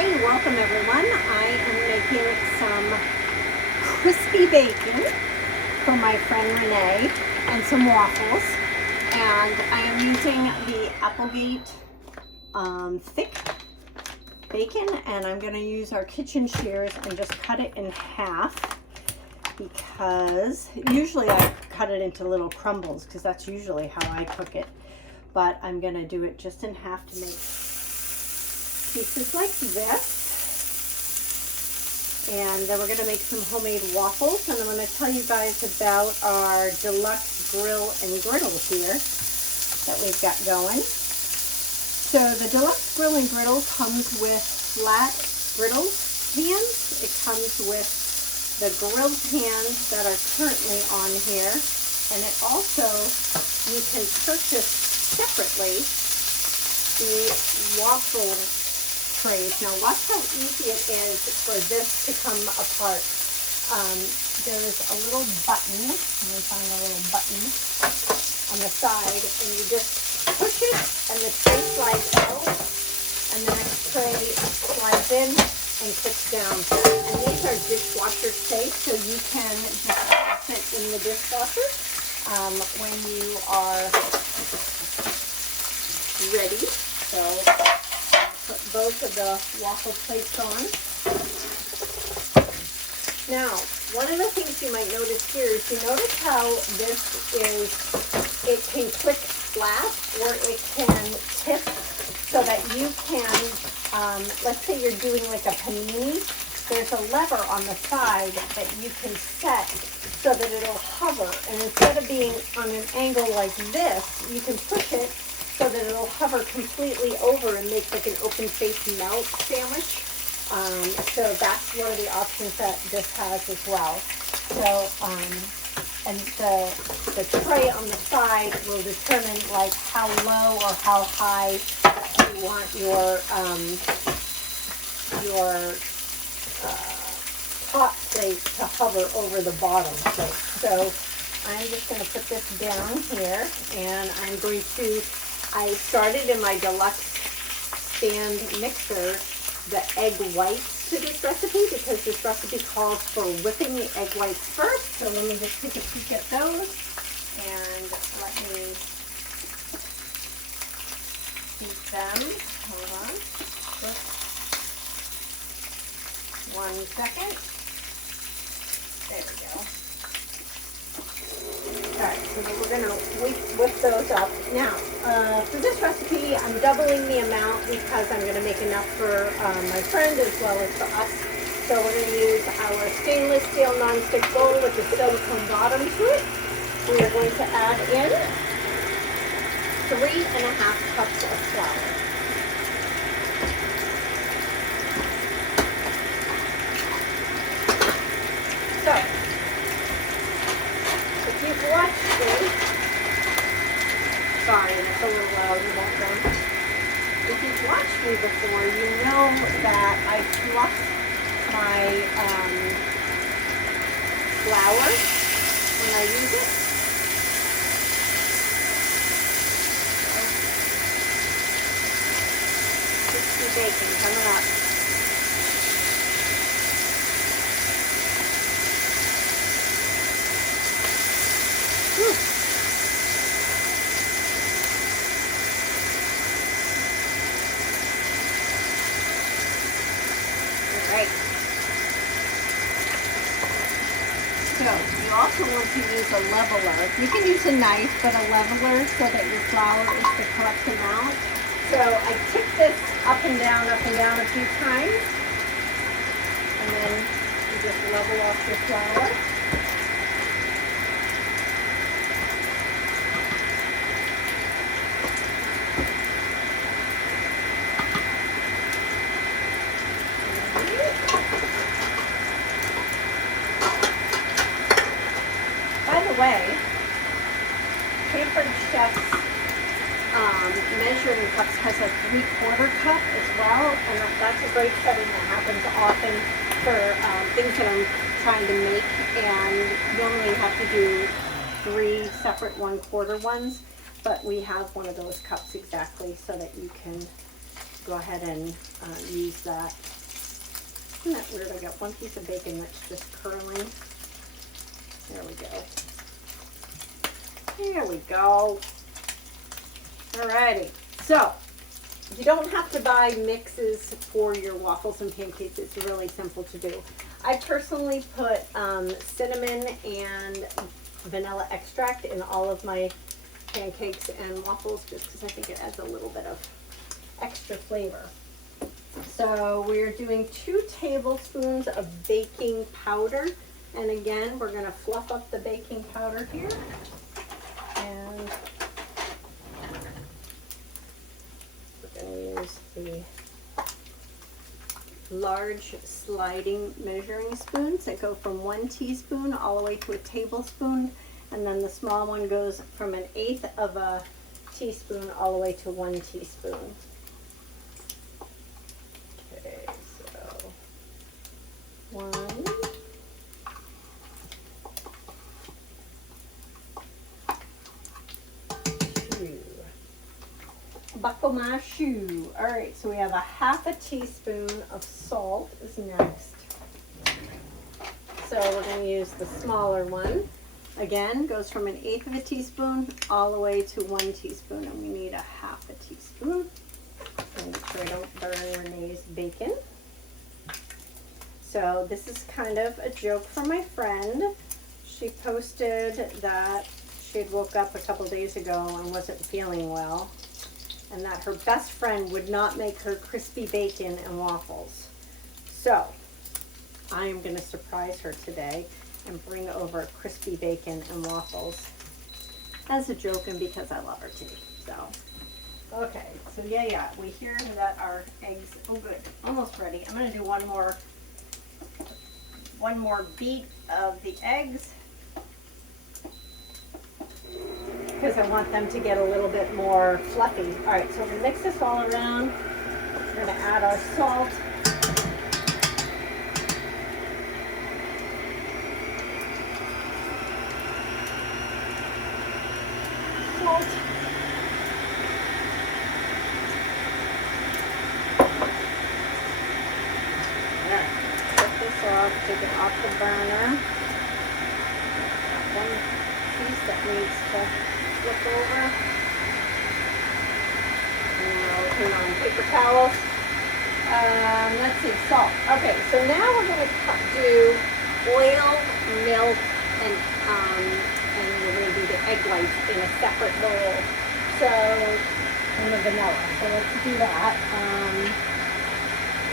Hey, welcome everyone. I am making some crispy bacon for my friend Renee and some waffles. And I am using the Applegate thick bacon, and I'm going to use our kitchen shears and just cut it in half, because usually I cut it into little crumbles because that's usually how I cook it. But I'm going to do it just in half to make pieces like this. And then we're going to make some homemade waffles, and I'm going to tell you guys about our Deluxe grill and griddle here that we've got going. So the Deluxe grill and griddle comes with flat griddle pans. It comes with the grill pans that are currently on here, and it also, you can purchase separately the waffle trays. Now watch how easy it is for this to come apart. There's a little button, let me find a little button on the side, and you just push it and the tray slides out, and the next tray slides in and clicks down. And these are dishwasher safe, so you can just toss it in the dishwasher when you are ready. So put both of the waffle plates on. Now, one of the things you might notice here is, you notice how this is, it can click flat or it can tip, so that you can, let's say you're doing like a panini, there's a lever on the side that you can set so that it'll hover, and instead of being on an angle like this, you can push it so that it'll hover completely over and make like an open face melt sandwich. So that's one of the options that this has as well. So, and the tray on the side will determine like how low or how high you want your top plate to hover over the bottom plate. So I'm just going to put this down here, and I'm going to, I started in my Deluxe stand mixer the egg whites to this recipe, because this recipe calls for whipping the egg whites first. So let me just take a peek at those, and let me beat them. Hold on. Just 1 second. There we go. Alright, so we're going to whip those up. Now, for this recipe, I'm doubling the amount because I'm going to make enough for my friend as well as for us. So we're going to use our stainless steel nonstick bowl with a silicone bottom to it. We are going to add in 3½ cups of flour. So, if you've watched me, sorry, it's a little loud in the background. If you've watched me before, you know that I fluff my flour when I use it. Crispy bacon coming up. Whew. Alright. So, you also want to use a leveler. You can use a knife, but a leveler so that your flour is the correct amount. So I tick this up and down a few times, and then you just level off your flour. By the way, Pampered Chef's measuring cups has a 3/4 cup as well, and that's a great setting that happens often for things that I'm trying to make, and normally you have to do 3 separate 1/4 ones, but we have one of those cups exactly so that you can go ahead and use use that. Isn't that weird? I got one piece of bacon that's just curling. There we go. There we go. Alrighty. So, you don't have to buy mixes for your waffles and pancakes. It's really simple to do. I personally put cinnamon and vanilla extract in all of my pancakes and waffles just because I think it adds a little bit of extra flavor. So we're doing 2 tablespoons of baking powder. And again, we're going to fluff up the baking powder here. And we're going to use the large sliding measuring spoons that go from 1 teaspoon all the way to a tablespoon. And then the small one goes from 1/8 of a teaspoon all the way to 1 teaspoon. Okay, so 1, 2. Buckle my shoe. All right, so we have 1/2 teaspoon of salt is next. So we're going to use the smaller one. Again, goes from 1/8 of a teaspoon all the way to 1 teaspoon, and we need 1/2 teaspoon. And make sure I don't burn Renee's bacon. So this is kind of a joke from my friend. She posted that she had woke up a couple days ago and wasn't feeling well, and that her best friend would not make her crispy bacon and waffles. So I am going to surprise her today and bring over crispy bacon and waffles as a joke and because I love her too. So, okay, so yeah, we hear that our eggs, oh good, almost ready. I'm going to do one more beat of the eggs because I want them to get a little bit more fluffy. All right, so we mix this all around. We're going to add our salt. Take it off the burner. Got one piece that needs to flip over. And now we'll turn on paper towels. Let's see, salt. Okay, so now we're going to do oil, milk, and we're going to do the egg whites in a separate bowl. So, and the vanilla. So let's do that.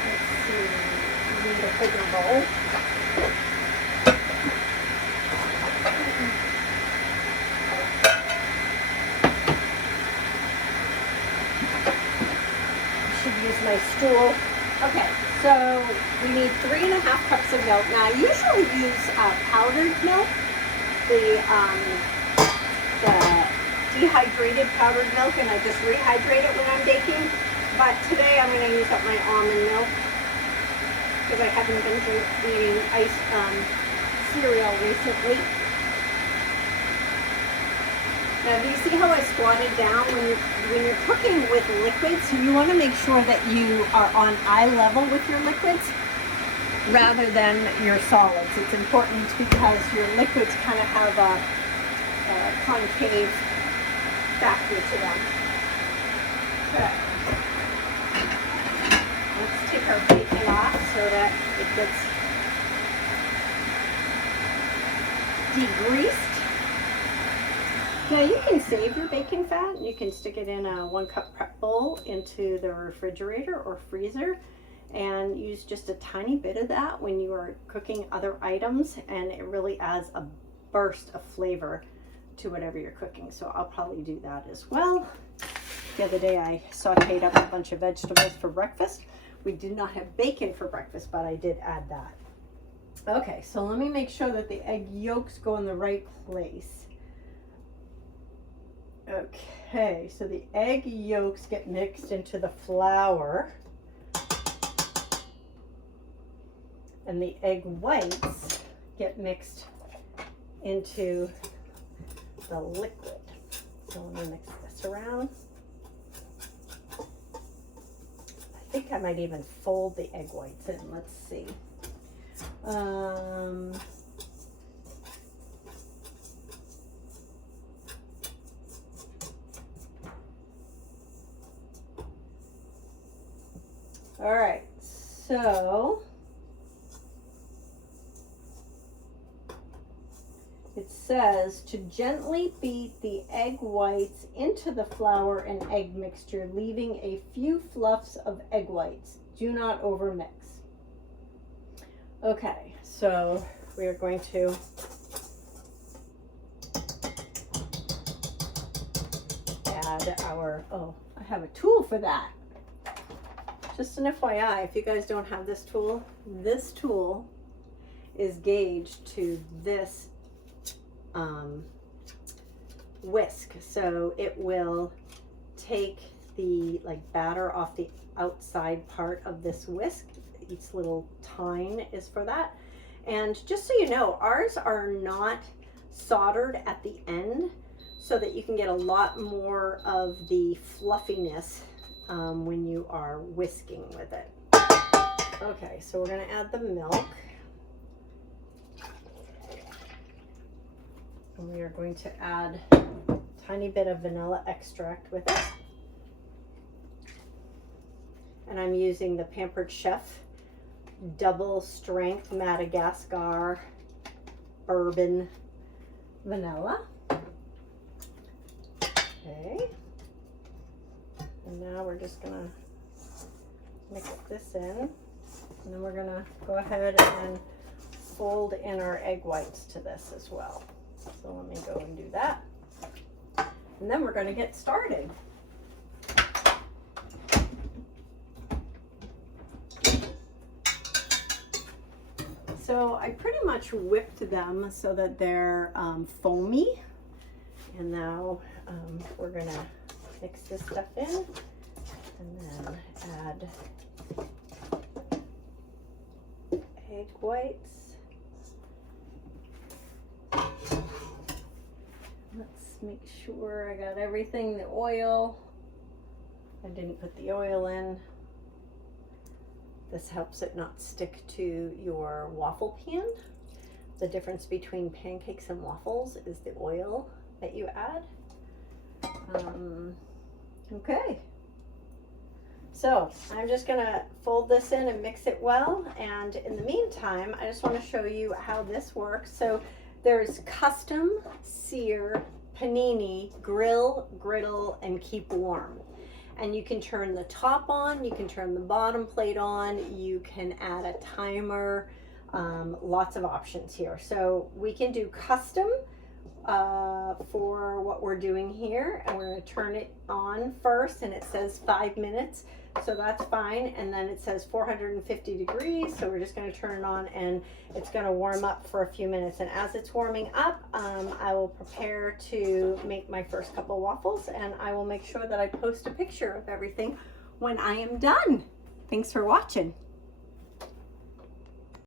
Let's see. Need a bigger bowl. Should use my stool. Okay, so we need 3.5 cups of milk. Now I usually use powdered milk, the dehydrated powdered milk, and I just rehydrate it when I'm baking. But today I'm going to use up my almond milk, because I haven't been eating cereal recently. Now, do you see how I squatted down? When you're cooking with liquids, you want to make sure that you are on eye level with your liquids rather than your solids. It's important because your liquids kind of have a concave factor to them. Okay. Let's take our bacon off so that it gets degreased. Now you can save your bacon fat. You can stick it in a 1-cup prep bowl into the refrigerator or freezer and use just a tiny bit of that when you are cooking other items, and it really adds a burst of flavor to whatever you're cooking. So I'll probably do that as well. The other day I sauteed up a bunch of vegetables for breakfast. We did not have bacon for breakfast, but I did add that. Okay, so let me make sure that the egg yolks go in the right place. Okay, so the egg yolks get mixed into the flour, and the egg whites get mixed into the liquid. So let me mix this around. I think I might even fold the egg whites in. Let's see. All right, so it says to gently beat the egg whites into the flour and egg mixture, leaving a few fluffs of egg whites. Do not overmix. Okay, so we are going to add our, oh, I have a tool for that. Just an FYI, if you guys don't have this tool is gauged to this whisk, so it will take the batter off the outside part of this whisk. Each little tine is for that. And just so you know, ours are not soldered at the end, so that you can get a lot more of the fluffiness when you are whisking with it. Okay, so we're going to add the milk. And we are going to add a tiny bit of vanilla extract with it. And I'm using the Pampered Chef double strength Madagascar bourbon vanilla. Okay. And now we're just gonna mix this in, and then we're gonna go ahead and fold in our egg whites to this as well. So let me go and do that. And then we're gonna get started. So I pretty much whipped them so that they're foamy. And now we're gonna mix this stuff in and then add egg whites. Let's make sure I got everything. The oil, I didn't put the oil in. This helps it not stick to your waffle pan. The difference between pancakes and waffles is the oil that you add. Okay, so I'm just gonna fold this in and mix it well, and in the meantime I just want to show you how this works. So there's custom, sear, panini, grill, griddle, and keep warm. And you can turn the top on, you can turn the bottom plate on, you can add a timer, lots of options here. So we can do custom for what we're doing here, and we're going to turn it on first, and it says 5 minutes, so that's fine. And then it says 450 degrees, so we're just going to turn it on, and it's going to warm up for a few minutes. And as it's warming up, I will prepare to make my first couple waffles, and I will make sure that I post a picture of everything when I am done. Thanks for watching.